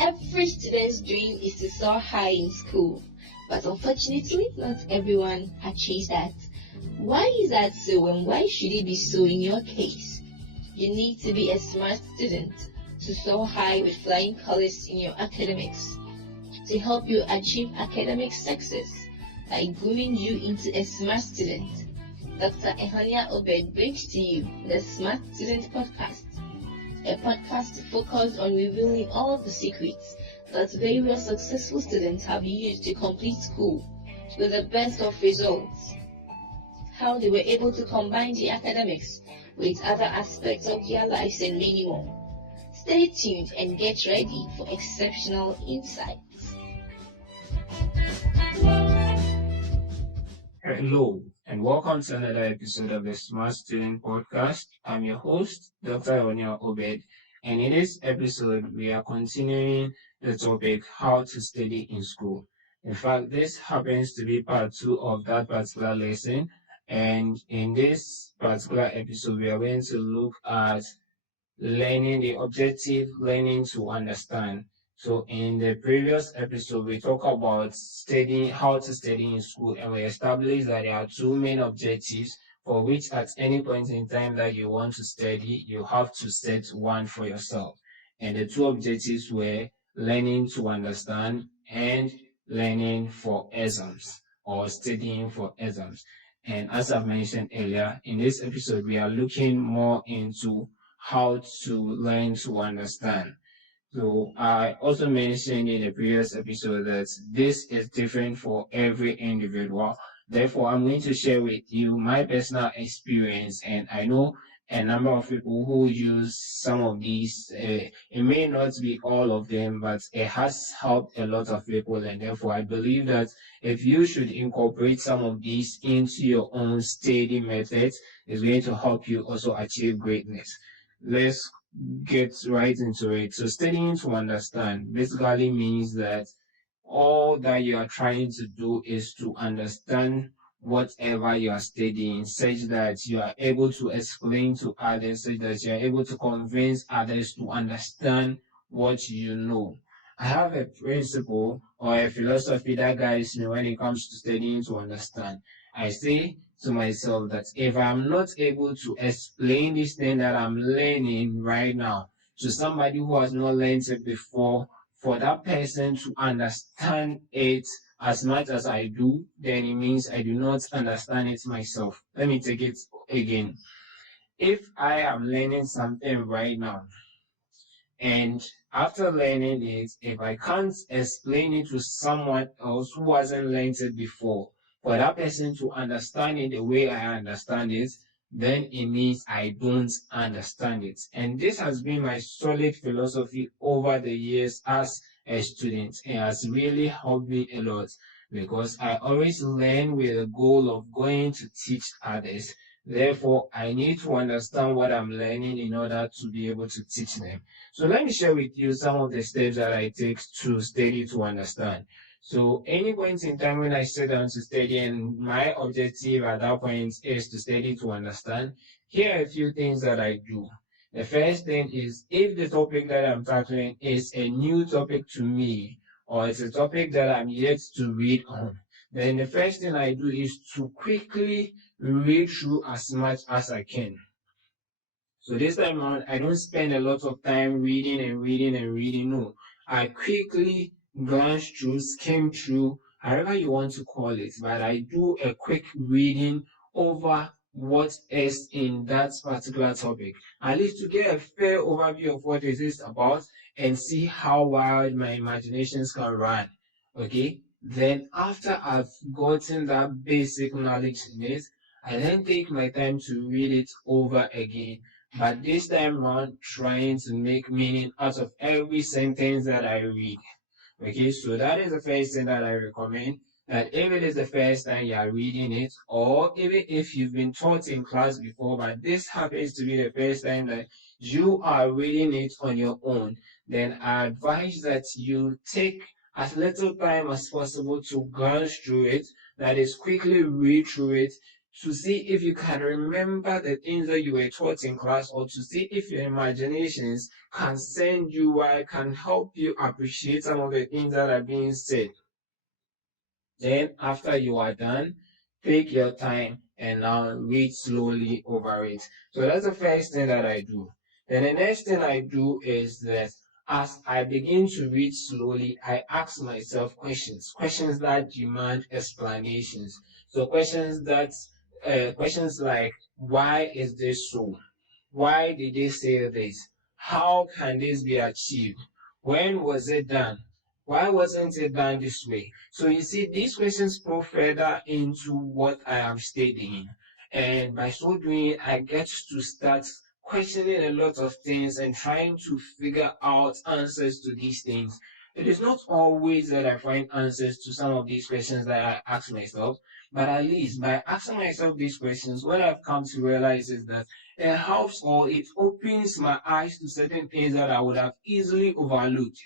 Every student's dream is to soar high in school, but unfortunately, not everyone achieves that. Why is that so, and why should it be so in your case? You need to be a smart student to soar high with flying colors in your academics. To help you achieve academic success by grooming you into a smart student, Dr. Ehania Obed brings to you the Smart Student Podcast, a podcast focused on revealing all the secrets that various successful students have used to complete school with the best of results, how they were able to combine the academics with other aspects of their lives, and many more. Stay tuned and get ready for exceptional insights. Hello, and welcome to another episode of the Smart Student Podcast. I'm your host, Dr. Ehania Obed, and in this episode, we are continuing the topic, how to study in school. In fact, this happens to be part 2 of that particular lesson, and in this particular episode, we are going to look at learning the objective, learning to understand. So in the previous episode, we talked about studying, how to study in school, and we established that there are 2 main objectives for which at any point in time that you want to study, you have to set one for yourself. And the 2 objectives were learning to understand and learning for exams or studying for exams. And as I've mentioned earlier, in this episode, we are looking more into how to learn to understand. So I also mentioned in the previous episode that this is different for every individual. Therefore, I'm going to share with you my personal experience, and I know a number of people who use some of these. It may not be all of them, but it has helped a lot of people, and therefore I believe that if you should incorporate some of these into your own study methods, it's going to help you also achieve greatness. Let's get right into it. So studying to understand basically means that all that you are trying to do is to understand whatever you are studying, such that you are able to explain to others, such that you are able to convince others to understand what you know. I have a principle or a philosophy that guides me when it comes to studying to understand. I say to myself that if I'm not able to explain this thing that I'm learning right now to somebody who has not learned it before, for that person to understand it as much as I do, then it means I do not understand it myself. Let me take it again. If I am learning something right now, and after learning it, if I can't explain it to someone else who hasn't learned it before, for that person to understand it the way I understand it, then it means I don't understand it. And this has been my solid philosophy over the years as a student. It has really helped me a lot because I always learn with the goal of going to teach others. Therefore, I need to understand what I'm learning in order to be able to teach them. So let me share with you some of the steps that I take to study to understand. So any point in time when I sit down to study, and my objective at that point is to study to understand, here are a few things that I do. The first thing is, if the topic that I'm tackling is a new topic to me, or it's a topic that I'm yet to read on, then the first thing I do is to quickly read through as much as I can. So this time around, I don't spend a lot of time reading and reading and reading. No, I quickly glance through, skim through, however you want to call it, but I do a quick reading over what is in that particular topic, at least to get a fair overview of what it is about and see how wild my imaginations can run. Okay, then after I've gotten that basic knowledge in it, I then take my time to read it over again, but this time around trying to make meaning out of every sentence that I read. Okay, so that is the first thing that I recommend. That if it is the first time you are reading it, or even if you've been taught in class before, but this happens to be the first time that you are reading it on your own, then I advise that you take as little time as possible to glance through it, that is, quickly read through it to see if you can remember the things that you were taught in class, or to see if your imaginations can send you why, can help you appreciate some of the things that are being said. Then after you are done, take your time and now read slowly over it. So that's the first thing that I do. Then the next thing I do is that as I begin to read slowly, I ask myself questions that demand explanations. So questions like, why is this so? Why did they say this? How can this be achieved? When was it done? Why wasn't it done this way? So you see, these questions go further into what I am studying. And by so doing, I get to start questioning a lot of things and trying to figure out answers to these things. It is not always that I find answers to some of these questions that I ask myself, but at least by asking myself these questions, what I've come to realize is that it helps, or it opens my eyes to certain things that I would have easily overlooked.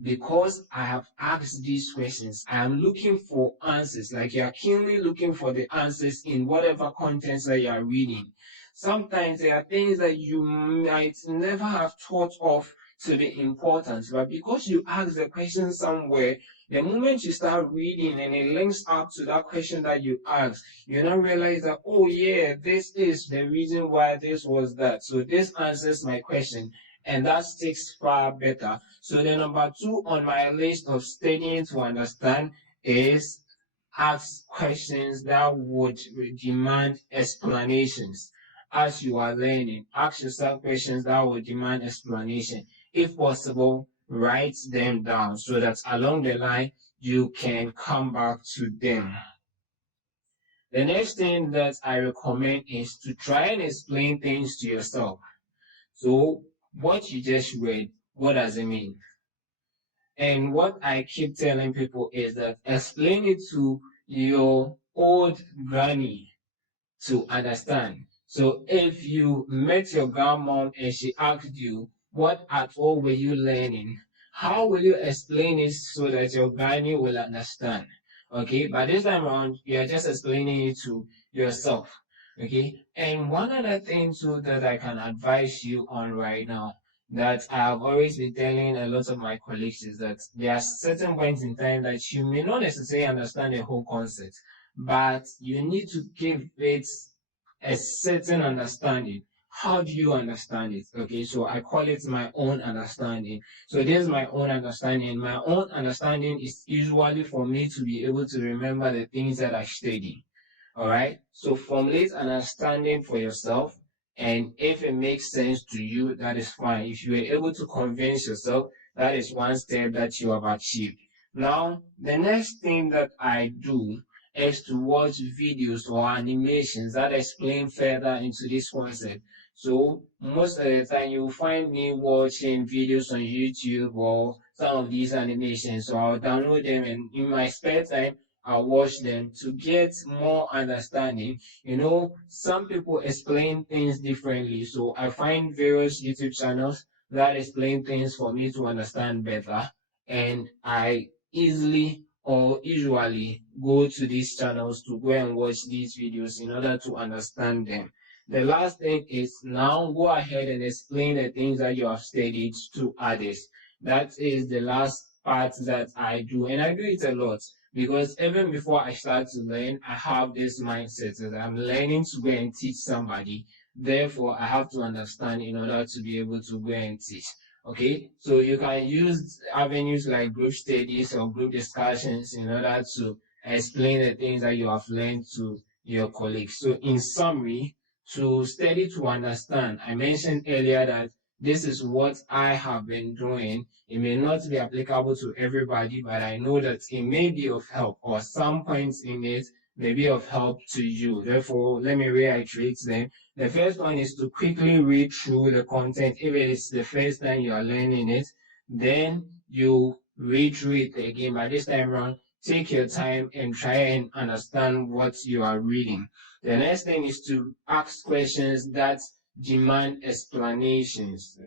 Because I have asked these questions, I am looking for answers. Like you are keenly looking for the answers in whatever contents that you are reading. Sometimes there are things that you might never have thought of to be important, but because you ask the question somewhere, the moment you start reading and it links up to that question that you asked, you now realize that, oh yeah, this is the reason why this was that. So this answers my question, and that sticks far better. So the number two on my list of studying to understand is ask questions that would demand explanations. As you are learning, ask yourself questions that would demand explanation. If possible, write them down so that along the line you can come back to them. The next thing that I recommend is to try and explain things to yourself. So what you just read, what does it mean? And what I keep telling people is that explain it to your old granny to understand. So if you met your grandmom and she asked you, what at all were you learning? How will you explain it so that your granny will understand? Okay, but this time around, you are just explaining it to yourself. Okay, and one other thing too that I can advise you on right now, that I have always been telling a lot of my colleagues, is that there are certain points in time that you may not necessarily understand the whole concept, but you need to give it a certain understanding. How do you understand it? Okay, so I call it my own understanding. So this is my own understanding. My own understanding is usually for me to be able to remember the things that I study. All right. So formulate an understanding for yourself. And if it makes sense to you, that is fine. If you are able to convince yourself, that is one step that you have achieved. Now, the next thing that I do is to watch videos or animations that explain further into this concept. So most of the time you will find me watching videos on YouTube or some of these animations. So I'll download them, and in my spare time I watch them to get more understanding. You know, some people explain things differently. So I find various YouTube channels that explain things for me to understand better. And I easily or usually go to these channels to go and watch these videos in order to understand them. The last thing is now go ahead and explain the things that you have studied to others. That is the last part that I do, and I do it a lot. Because even before I start to learn, I have this mindset that I'm learning to go and teach somebody. Therefore, I have to understand in order to be able to go and teach. Okay, so you can use avenues like group studies or group discussions in order to explain the things that you have learned to your colleagues. So, in summary, to study to understand, I mentioned earlier that this is what I have been doing. It may not be applicable to everybody, but I know that it may be of help, or some points in it may be of help to you. Therefore, let me reiterate them. The first one is to quickly read through the content. If it is the first time you are learning it, then you read through it again. But this time around, take your time and try and understand what you are reading. The next thing is to ask questions that demand explanations.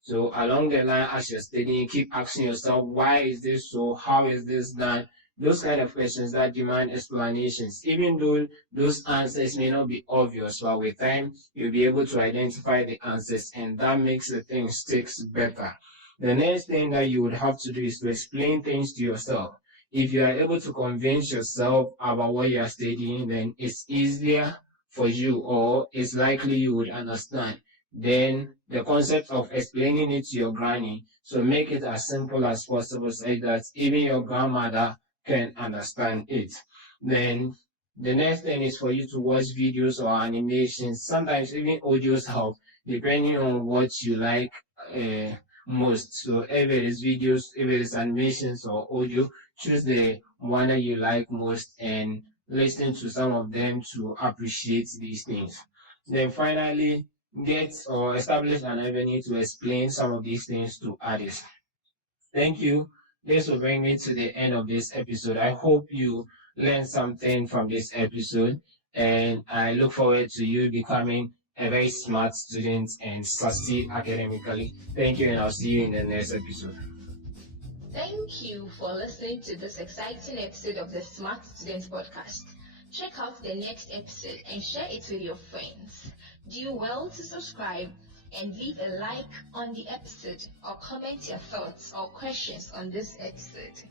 So along the line, as you're studying, keep asking yourself, why is this so? How is this done? those kind of questions that demand explanations, even though those answers may not be obvious, but with time you'll be able to identify the answers, and that makes the thing sticks better. The next thing that you would have to do is to explain things to yourself. If you are able to convince yourself about what you are studying, then it's easier for you, or it's likely you would understand. Then the concept of explaining it to your granny, so make it as simple as possible so that even your grandmother can understand it. Then the next thing is for you to watch videos or animations. Sometimes even audios help, depending on what you like most. So if it is videos, if it is animations or audio, choose the one that you like most and listen to some of them to appreciate these things. Then finally, get or establish an avenue to explain some of these things to others. Thank you. This will bring me to the end of this episode. I hope you learned something from this episode, and I look forward to you becoming a very smart student and succeed academically. Thank you, and I'll see you in the next episode. Thank you for listening to this exciting episode of the Smart Student Podcast. Check out the next episode and share it with your friends. Do well to subscribe and leave a like on the episode or comment your thoughts or questions on this episode.